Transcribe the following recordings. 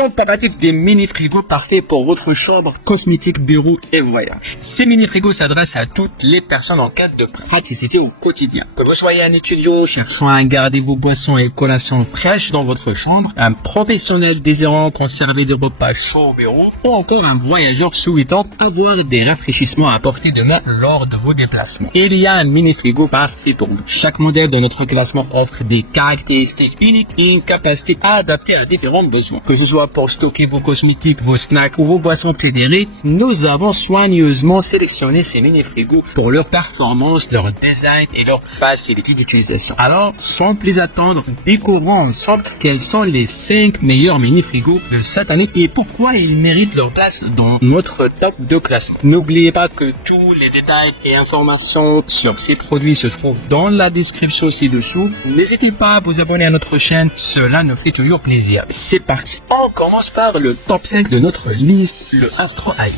comparatif des mini-frigos parfaits pour votre chambre, cosmétique, bureau et voyage. Ces mini-frigos s'adressent à toutes les personnes en quête de praticité au quotidien. Que vous soyez un étudiant cherchant à garder vos boissons et collations fraîches dans votre chambre, un professionnel désirant conserver des repas chauds au bureau, ou encore un voyageur souhaitant avoir des rafraîchissements à portée de main lors de vos déplacements. Il y a un mini-frigo parfait pour vous. Chaque modèle de notre classement offre des caractéristiques uniques et une capacité adaptée à différents besoins. Que ce soit pour stocker vos cosmétiques, vos snacks ou vos boissons préférées, nous avons soigneusement sélectionné ces mini-frigos pour leur performance, leur design et leur facilité d'utilisation. Alors, sans plus attendre, découvrons ensemble quels sont les 5 meilleurs mini-frigos de cette année et pourquoi ils méritent leur place dans notre top de classement. N'oubliez pas que tous les détails et informations sur ces produits se trouvent dans la description ci-dessous. N'hésitez pas à vous abonner à notre chaîne, cela nous fait toujours plaisir. C'est parti. On commence par le top 5 de notre liste, le Astro Eye.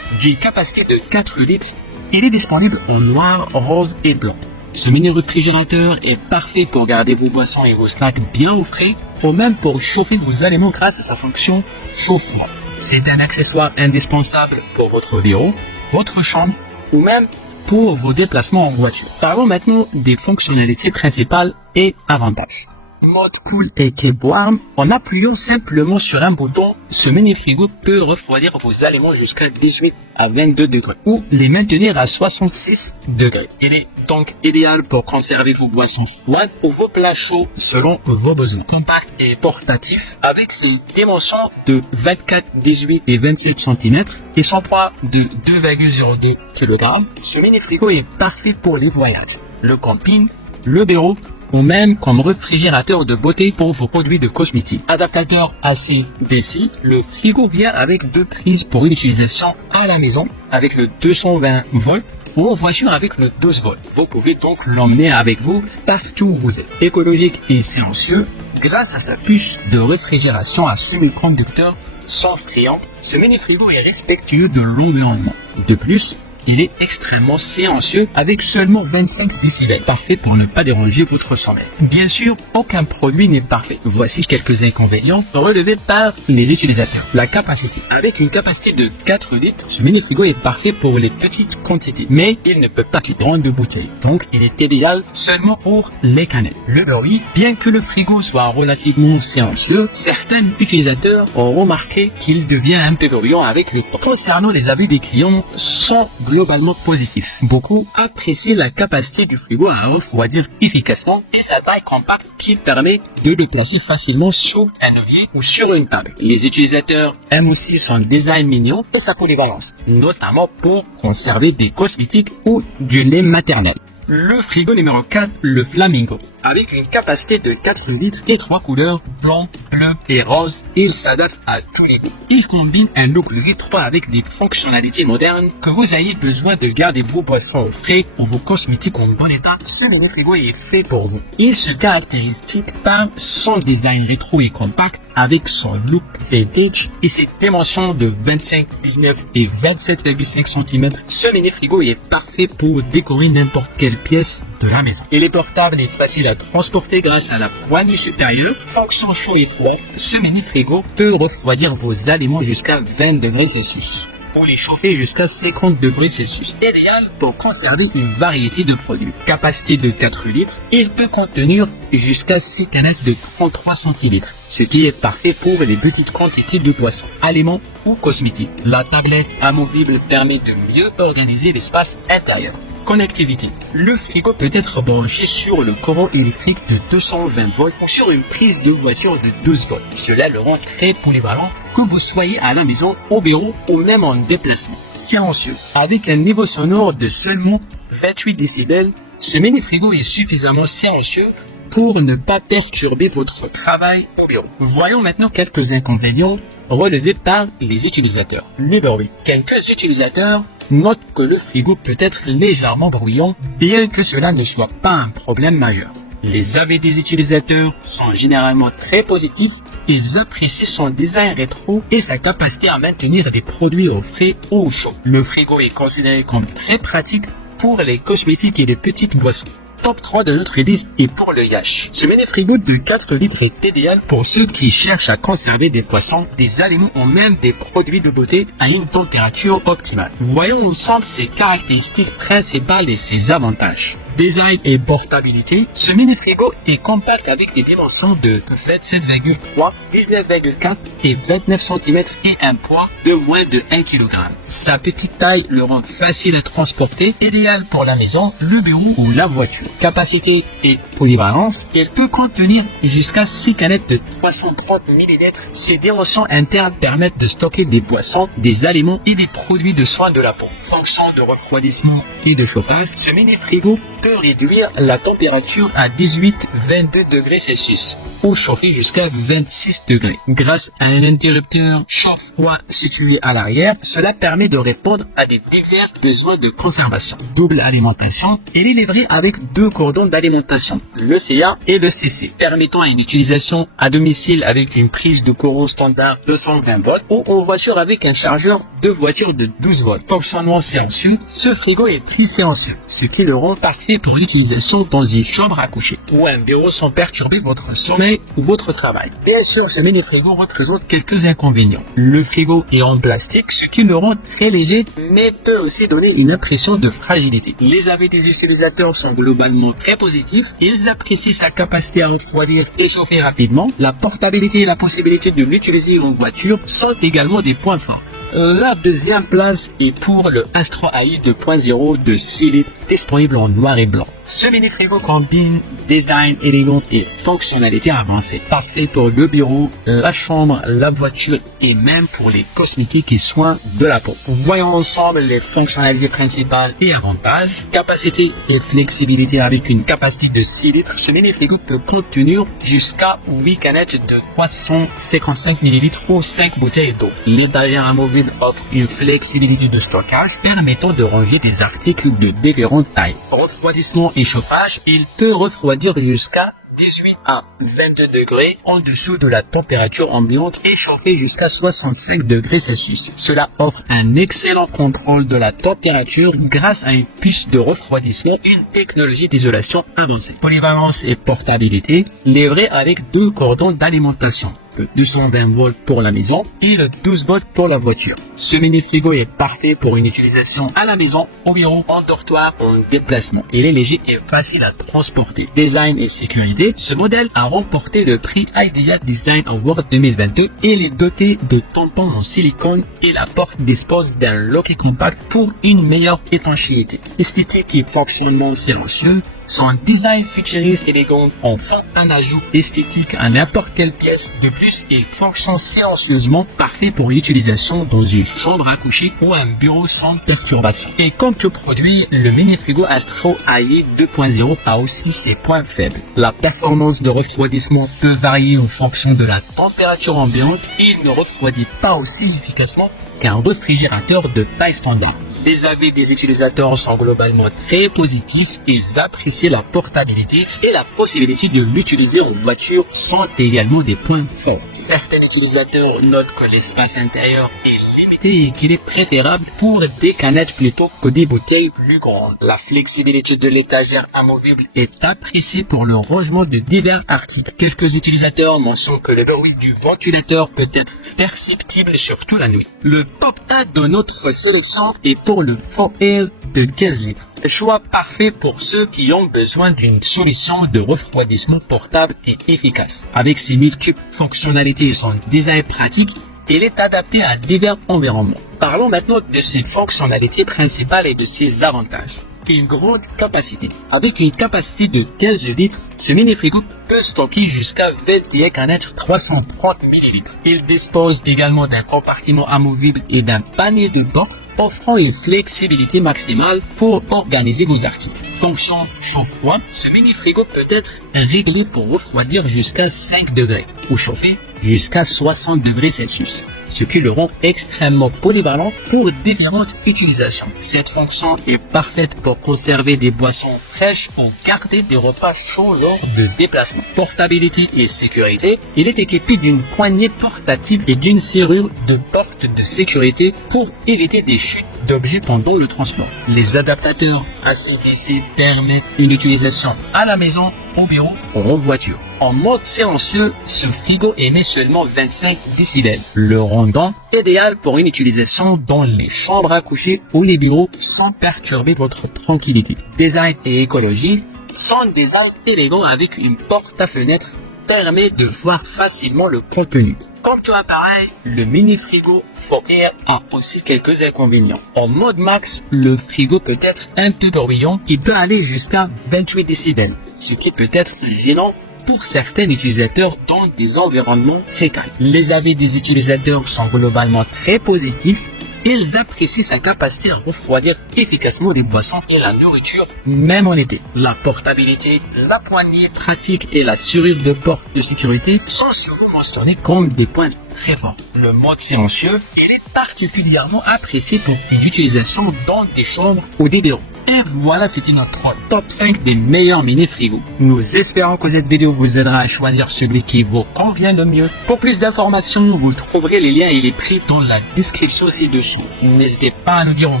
D'une capacité de 4 litres, il est disponible en noir, rose et blanc. Ce mini réfrigérateur est parfait pour garder vos boissons et vos snacks bien au frais, ou même pour chauffer vos aliments grâce à sa fonction chauffe-froid. C'est un accessoire indispensable pour votre bureau, votre chambre ou même pour vos déplacements en voiture. Parlons maintenant des fonctionnalités principales et avantages. Mode cool et type warm. En appuyant simplement sur un bouton, ce mini-frigo peut refroidir vos aliments jusqu'à 18 à 22 degrés ou les maintenir à 66 degrés. Il est donc idéal pour conserver vos boissons froides ou vos plats chauds selon vos besoins. Compact et portatif avec ses dimensions de 24, 18 et 27 cm et son poids de 2,02 kg. Ce mini-frigo est parfait pour les voyages, le camping, le bureau ou même comme réfrigérateur de beauté pour vos produits de cosmétiques. Adaptateur AC/DC, le frigo vient avec 2 prises pour une utilisation à la maison avec le 220 volts ou en voiture avec le 12 volts. Vous pouvez donc l'emmener avec vous partout où vous êtes. Écologique et silencieux, grâce à sa puce de réfrigération à semi-conducteur sans friand, ce mini-frigo est respectueux de l'environnement. De plus, il est extrêmement silencieux avec seulement 25 décibels, parfait pour ne pas déranger votre sommeil. Bien sûr, aucun produit n'est parfait. Voici quelques inconvénients relevés par les utilisateurs. La capacité. Avec une capacité de 4 litres, ce mini-frigo est parfait pour les petites quantités, mais il ne peut pas être grande de bouteilles. Donc, il est idéal seulement pour les canettes. Le bruit, bien que le frigo soit relativement silencieux, certains utilisateurs ont remarqué qu'il devient un peu bruyant avec le temps. Concernant les avis des clients, sont globalement positif. Beaucoup apprécient la capacité du frigo à refroidir efficacement et sa taille compacte qui permet de le placer facilement sur un évier ou sur une table. Les utilisateurs aiment aussi son design mignon et sa polyvalence, notamment pour conserver des cosmétiques ou du lait maternel. Le frigo numéro 4, le Flamingo. Avec une capacité de 4 litres et 3 couleurs, blanc, bleu et rose, il s'adapte à tous les goûts. Il combine un look rétro avec des fonctionnalités modernes. Que vous ayez besoin de garder vos boissons au frais ou vos cosmétiques en bon état, ce mini-frigo est fait pour vous. Il se caractérise par son design rétro et compact avec son look vintage et ses dimensions de 25, 19 et 27,5 cm. Ce mini-frigo est parfait pour décorer n'importe quelle pièce de la maison. Il est portable et facile à transporter grâce à la poignée supérieure, fonction chaud et froid. Ce mini-frigo peut refroidir vos aliments jusqu'à 20 degrés Celsius ou les chauffer jusqu'à 50 degrés Celsius. Idéal pour conserver une variété de produits. Capacité de 4 litres, il peut contenir jusqu'à 6 canettes de 33 centilitres, ce qui est parfait pour les petites quantités de boissons, aliments ou cosmétiques. La tablette amovible permet de mieux organiser l'espace intérieur. Connectivité. Le frigo peut être branché sur le courant électrique de 220 volts ou sur une prise de voiture de 12 volts. Cela le rend très polyvalent, que vous soyez à la maison, au bureau ou même en déplacement. Silencieux. Avec un niveau sonore de seulement 28 décibels, ce mini-frigo est suffisamment silencieux pour ne pas perturber votre travail au bureau. Voyons maintenant quelques inconvénients relevés par les utilisateurs. Le bruit. Quelques utilisateurs notent que le frigo peut être légèrement bruyant, bien que cela ne soit pas un problème majeur. Les avis des utilisateurs sont généralement très positifs. Ils apprécient son design rétro et sa capacité à maintenir des produits au frais ou au chaud. Le frigo est considéré comme très pratique pour les cosmétiques et les petites boissons. top 3 de notre liste est pour le Yash. Ce mini-frigo de 4 litres est idéal pour ceux qui cherchent à conserver des poissons, des aliments ou même des produits de beauté à une température optimale. Voyons ensemble ses caractéristiques principales et ses avantages. Design et portabilité. Ce mini-frigo est compact avec des dimensions de 27,3, 19,4 et 29 cm et un poids de moins de 1 kg. Sa petite taille le rend facile à transporter, idéal pour la maison, le bureau ou la voiture. Capacité et polyvalence. Il peut contenir jusqu'à 6 canettes de 330 ml. Ses dimensions internes permettent de stocker des boissons, des aliments et des produits de soins de la peau. Fonction de refroidissement et de chauffage. Ce mini-frigo peut réduire la température à 18-22 degrés Celsius ou chauffer jusqu'à 26 degrés. Grâce à un interrupteur chauffe-froid situé à l'arrière, cela permet de répondre à des divers besoins de conservation. Double alimentation, il est livré avec 2 cordons d'alimentation, le CA et le CC, permettant une utilisation à domicile avec une prise de courant standard 220 volts ou en voiture avec un chargeur de voiture de 12 volts. Fonctionnement silencieux, ce frigo est très silencieux, ce qui le rend parfait pour l'utilisation dans une chambre à coucher ou un bureau sans perturber votre sommeil ou votre travail. Bien sûr, ce mini-frigo représente quelques inconvénients. Le frigo est en plastique, ce qui le rend très léger, mais peut aussi donner une impression de fragilité. Les avis des utilisateurs sont globalement très positifs. Ils apprécient sa capacité à refroidir et chauffer rapidement. La portabilité et la possibilité de l'utiliser en voiture sont également des points forts. La deuxième place est pour le Astro AI 2.0 de 6 litres, disponible en noir et blanc. Ce mini-frigo combine design élégant et fonctionnalité avancée. Parfait pour le bureau, la chambre, la voiture et même pour les cosmétiques et soins de la peau. Voyons ensemble les fonctionnalités principales et avantages. Capacité et flexibilité. Avec une capacité de 6 litres, ce mini-frigo peut contenir jusqu'à 8 canettes de 355 ml ou 5 bouteilles d'eau. L'étagère amovible offre une flexibilité de stockage permettant de ranger des articles de différentes tailles. Refroidissement et chauffage, il peut refroidir jusqu'à 18 à 22 degrés en dessous de la température ambiante et chauffer jusqu'à 65 degrés Celsius. Cela offre un excellent contrôle de la température grâce à une puce de refroidissement et une technologie d'isolation avancée. Polyvalence et portabilité, livré avec 2 cordons d'alimentation. Le 220 volts pour la maison et le 12 volts pour la voiture. Ce mini-frigo est parfait pour une utilisation à la maison, au bureau, en dortoir, en déplacement. Il est léger et facile à transporter. Design et sécurité. Ce modèle a remporté le prix Idea Design Award 2022 et il est doté de tampons en silicone et la porte dispose d'un loquet compact pour une meilleure étanchéité. Esthétique et fonctionnement silencieux. Son design futuriste élégant enfin un ajout esthétique à n'importe quelle pièce. De plus, il fonctionne silencieusement, parfait pour l'utilisation dans une chambre à coucher ou un bureau sans perturbation. Et comme tout produit, le mini-frigo Astro AI 2.0 a aussi ses points faibles. La performance de refroidissement peut varier en fonction de la température ambiante et il ne refroidit pas aussi efficacement qu'un réfrigérateur de taille standard. Les avis des utilisateurs sont globalement très positifs. Ils apprécient la portabilité et la possibilité de l'utiliser en voiture sont également des points forts. Certains utilisateurs notent que l'espace intérieur est limité et qu'il est préférable pour des canettes plutôt que des bouteilles plus grandes. La flexibilité de l'étagère amovible est appréciée pour le rangement de divers articles. Quelques utilisateurs mentionnent que le bruit du ventilateur peut être perceptible surtout la nuit. Le top 1 de notre sélection est pour le fond air de 15 litres. Choix parfait pour ceux qui ont besoin d'une solution de refroidissement portable et efficace. Avec ses multiples fonctionnalités et son design pratique, il est adapté à divers environnements. Parlons maintenant de ses fonctionnalités principales et de ses avantages. Une grande capacité. Avec une capacité de 15 litres, ce mini-frigo peut stocker jusqu'à 21 canettes 330 ml. Il dispose également d'un compartiment amovible et d'un panier de bord offrant une flexibilité maximale pour organiser vos articles. Fonction chauffe-froid, ce mini-frigo peut être réglé pour refroidir jusqu'à 5 degrés ou chauffer jusqu'à 60 degrés Celsius, ce qui le rend extrêmement polyvalent pour différentes utilisations. Cette fonction est parfaite pour conserver des boissons fraîches ou garder des repas chauds lors de déplacements. Portabilité et sécurité, il est équipé d'une poignée portative et d'une serrure de porte de sécurité pour éviter des chutes d'objets pendant le transport. Les adaptateurs AC/DC permettent une utilisation à la maison, au bureau ou en voiture. En mode silencieux, ce frigo émet seulement 25 décibels, le rendant idéal pour une utilisation dans les chambres à coucher ou les bureaux sans perturber votre tranquillité. Design et écologie. Son design élégant avec une porte à fenêtre permet de voir facilement le contenu. Comme tout appareil, le mini frigo 4Air a aussi quelques inconvénients. En mode max, le frigo peut être un peu bruyant qui peut aller jusqu'à 28 décibels, ce qui peut être gênant pour certains utilisateurs dans des environnements sécars. Les avis des utilisateurs sont globalement très positifs. Ils apprécient sa capacité à refroidir efficacement les boissons et la nourriture, même en été. La portabilité, la poignée pratique et la serrure de porte de sécurité sont souvent mentionnés comme des points très forts. Le mode silencieux, il est particulièrement apprécié pour une utilisation dans des chambres ou des bureaux. Et voilà, c'était notre top 5 des meilleurs mini-frigos. Nous espérons que cette vidéo vous aidera à choisir celui qui vous convient le mieux. Pour plus d'informations, vous trouverez les liens et les prix dans la description ci-dessous. N'hésitez pas à nous dire en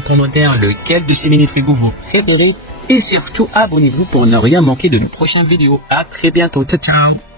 commentaire lequel de ces mini-frigos vous préférez. Et surtout, abonnez-vous pour ne rien manquer de nos prochaines vidéos. À très bientôt. Ciao, ciao.